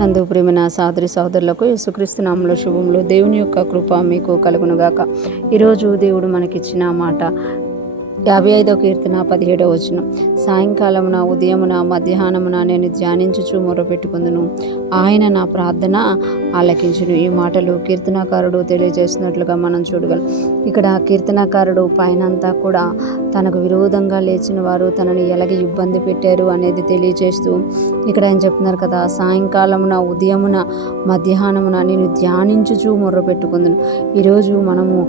నందు ప్రేమైన సోదరి సోదరులకు యేసుక్రీస్తు నామములో శుభములు. దేవుని యొక్క కృప మీకు కలుగునుగాక. ఈరోజు దేవుడు మనకిచ్చిన మాట 55వ కీర్తన 17వ వచనం. సాయంకాలమున ఉదయమున మధ్యాహ్నమున నేను ధ్యానించుచు మొరపెట్టుకుందును, ఆయన నా ప్రార్థన ఆలకించును. ఈ మాటలు కీర్తనాకారుడు తెలియజేస్తున్నట్లుగా మనం చూడగలం. ఇక్కడ కీర్తనాకారుడు పైనంతా కూడా తనకు విరోధంగా లేచిన వారు తనని ఎలాగ ఇబ్బంది పెట్టారు అనేది తెలియజేస్తూ ఇక్కడ ఆయన చెప్తున్నారు కదా, సాయంకాలమున ఉదయమున మధ్యాహ్నమున నేను ధ్యానించుచు మొర్రపెట్టుకుందును. ఈరోజు మనము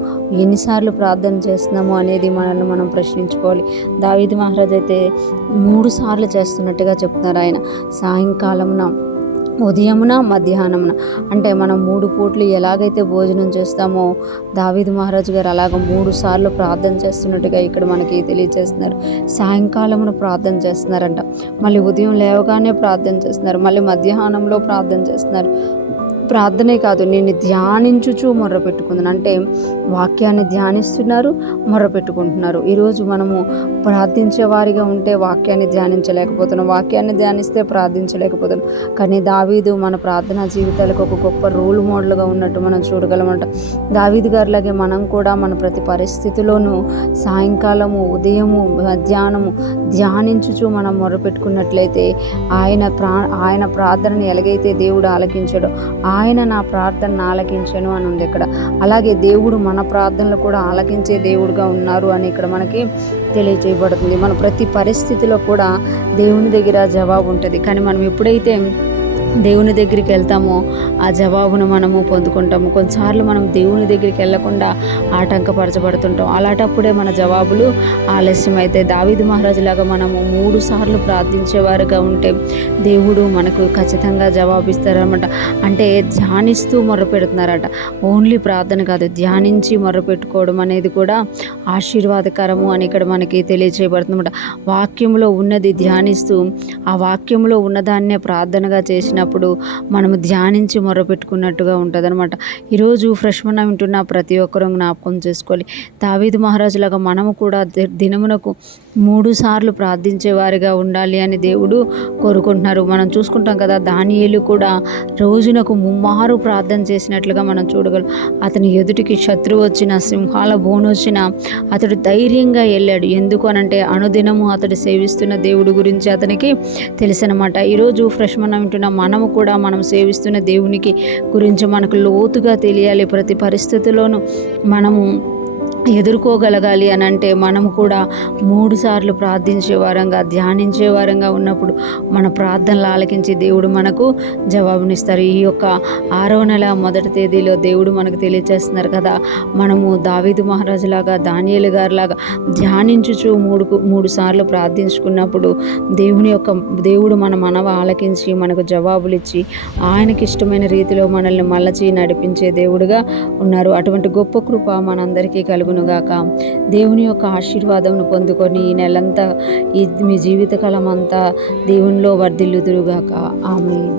ఎన్నిసార్లు ప్రార్థన చేస్తున్నాము అనేది మనల్ని మనం ప్రశ్నించుకోవాలి. దావీదు మహారాజు అయితే 3 సార్లు చేస్తున్నట్టుగా చెప్తున్నారు. ఆయన సాయంకాలమున ఉదయమున మధ్యాహ్నమున అంటే మనం 3 పూట్లు ఎలాగైతే భోజనం చేస్తామో దావీదు మహారాజు గారు అలాగ 3 సార్లు ప్రార్థన చేస్తున్నట్టుగా ఇక్కడ మనకి తెలియజేస్తున్నారు. సాయంకాలమున ప్రార్థన చేస్తున్నారంట, మళ్ళీ ఉదయం లేవగానే ప్రార్థన చేస్తున్నారు, మళ్ళీ మధ్యాహ్నంలో ప్రార్థన చేస్తున్నారు. ప్రార్థనే కాదు, నేను ధ్యానించుచు మొర్రపెట్టుకుంటున్నాను అంటే వాక్యాన్ని ధ్యానిస్తున్నారు, మొర్రపెట్టుకుంటున్నారు. ఈరోజు మనము ప్రార్థించే వారిగా ఉంటే వాక్యాన్ని ధ్యానించలేకపోతున్నాం, వాక్యాన్ని ధ్యానిస్తే ప్రార్థించలేకపోతున్నాం. కానీ దావీదు మన ప్రార్థనా జీవితాలకు ఒక గొప్ప రోల్ మోడల్గా ఉన్నట్టు మనం చూడగలమంట. దావీదు గారిలాగే మనం కూడా మన ప్రతి పరిస్థితిలోనూ సాయంకాలము ఉదయము మధ్యాహ్నము ధ్యానించుచు మనం మొర్రపెట్టుకున్నట్లయితే ఆయన ప్రార్థనని ఎలాగైతే దేవుడు ఆలకించాడో ఆయన నా ప్రార్థనను ఆలకించను అని ఉంది ఇక్కడ. అలాగే దేవుడు మన ప్రార్థనలు కూడా ఆలకించే దేవుడుగా ఉన్నారు అని ఇక్కడ మనకి తెలియజేయబడుతుంది. మన ప్రతి పరిస్థితిలో కూడా దేవుని దగ్గర జవాబు ఉంటుంది. కానీ మనం ఎప్పుడైతే దేవుని దగ్గరికి వెళ్తామో ఆ జవాబును మనము పొందుకుంటాము. కొన్నిసార్లు మనం దేవుని దగ్గరికి వెళ్ళకుండా ఆటంకపరచబడుతుంటాం. అలాంటప్పుడే మన జవాబులు ఆలస్యమైతే దావీదు మహారాజులాగా మనము 3 సార్లు ప్రార్థించేవారుగా ఉంటే దేవుడు మనకు ఖచ్చితంగా జవాబిస్తారనమాట. అంటే ధ్యానిస్తూ మొర్రపెడుతున్నారట. ఓన్లీ ప్రార్థన కాదు, ధ్యానించి మొర్రపెట్టుకోవడం అనేది కూడా ఆశీర్వాదకరము అని ఇక్కడ మనకి తెలియజేయబడుతుందన్నమాట. వాక్యంలో ఉన్నది ధ్యానిస్తూ ఆ వాక్యంలో ఉన్నదాన్నే ప్రార్థనగా చేసినప్పుడు మనము ధ్యానించి మొర్రపెట్టుకున్నట్టుగా ఉంటుంది అనమాట. ఈరోజు ఫ్రెష్ మన్నా వింటున్న ప్రతి ఒక్కరూ జ్ఞాపకం చేసుకోవాలి. దావీదు మహారాజులాగా మనము కూడా దినమునకు 3 సార్లు ప్రార్థించే వారిగా ఉండాలి అని దేవుడు కోరుకుంటున్నారు. మనం చూసుకుంటాం కదా, దానియేలు కూడా రోజునకు 3 ప్రార్థన చేసినట్లుగా మనం చూడగలం. అతని ఎదుటికి శత్రువు వచ్చిన, సింహాల బోను వచ్చిన అతడు ధైర్యంగా వెళ్ళాడు. ఎందుకు అనంటే అనుదినము అతడు సేవిస్తున్న దేవుడి గురించి అతనికి తెలుసనమాట. ఈరోజు ఫ్రెష్ మన్నా వింటున్న మనము కూడా మనం సేవిస్తున్న దేవునికి గురించి మనకు లోతుగా తెలియాలి. ప్రతి పరిస్థితిలోనూ మనము ఎదుర్కోగలగాలి అని అంటే మనము కూడా 3 సార్లు ప్రార్థించే వారంగా ధ్యానించే వారంగా ఉన్నప్పుడు మన ప్రార్థనలు ఆలకించి దేవుడు మనకు జవాబునిస్తారు. ఈ యొక్క 6వ నెల మొదటి తేదీలో దేవుడు మనకు తెలియజేస్తున్నారు కదా, మనము దావీదు మహారాజులాగా దానియేలు గారిలాగా ధ్యానించుచు 3 సార్లు ప్రార్థించుకున్నప్పుడు దేవుడు మన మనవ ఆలకించి మనకు జవాబులు ఇచ్చి ఆయనకి ఇష్టమైన రీతిలో మనల్ని మలచి నడిపించే దేవుడుగా ఉన్నారు. అటువంటి గొప్ప కృప మనందరికీ కలుగునుగాక. దేవుని యొక్క ఆశీర్వాదమును పొందుకొని ఈ నెలంతా మీ జీవితకాలం అంతా దేవునిలో వర్ధిల్లుదురుగాక. ఆమేన్.